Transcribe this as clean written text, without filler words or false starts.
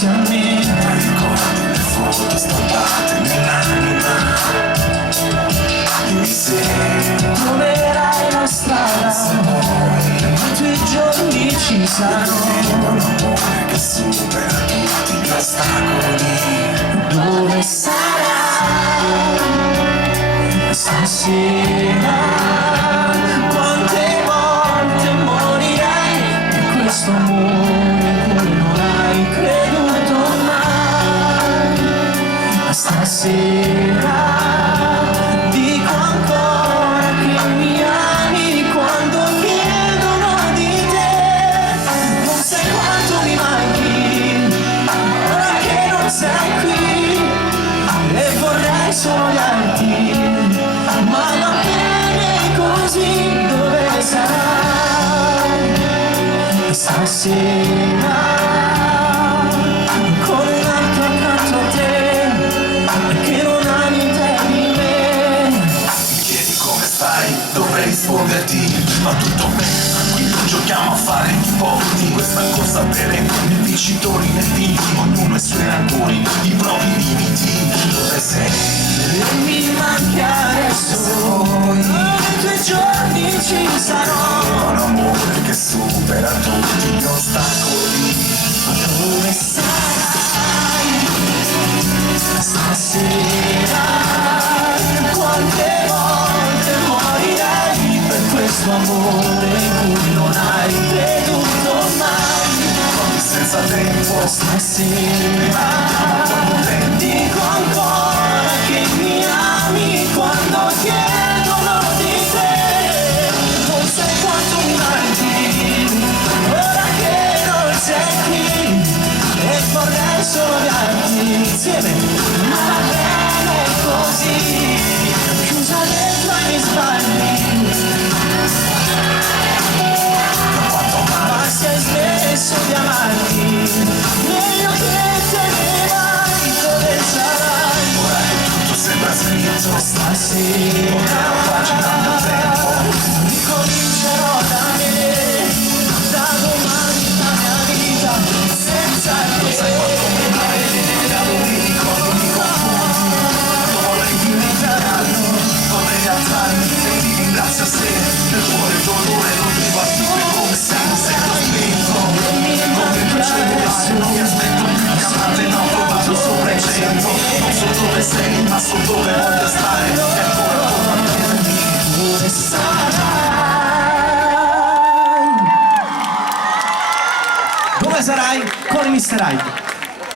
grazie a me. Ricordi le foto stampate nell'anima. Dimmi se troverai la strada, i tuoi giorni ci saranno. un amore che supera tutti gli ostacoli. Dove sarai stasera? Quante volte morirai per questo amore in cui non hai creduto mai? Stasera dico ancora che mi ami quando chiedono di te. Non sai quanto mi manchi ora che non sei qui, e vorrei sognarti, ma va bene così. Dove sarai stasera? Con un altro accanto a te che non ami te di me. mi chiedi come stai, dovrei risponderti ma tutto bene. Qui non giochiamo a fare i ipocriti, questa corsa perenne, né vincitori né vinti, ognuno ha i suoi rancori, i propri limiti. Dove sei? E mi manchi adesso, i tuoi giorni ci sarò. Un amore che supera tutti gli ostacoli. Dove sarai stasera? Quante volte morirai per questo amore in cui non hai creduto mai? Ricordi senza tempo, Stasera dico ancora che mi ami quando chiedono di te. Non sai quanto mi manchi ora che non sei qui, e vorrei sognarti insieme, ma va bene così. Chiusa dentro ai miei sbagli, ma se hai smesso di amarmi, meglio che te ne vai. Dove sarai? ora che tutto sembra scritto, Stasera una pagina del tempo. ricomincerò da me, da domani la mia vita senza te. Sai quanto mi manchi, mi ricordo, mi confondi. Non vorrei dimenticarlo, vorrei alzarmi e ti ringrazio se nel cuore il dolore non ti battute come sei, mi sento spento. Non mi piace volare, non mi aspetto più chiamate, no, ho provato sopra il cielo. Non so dove sei, ma so dove voglio stare. E ancora Dove sarai? Dove sarai? Con Mr. Hyde.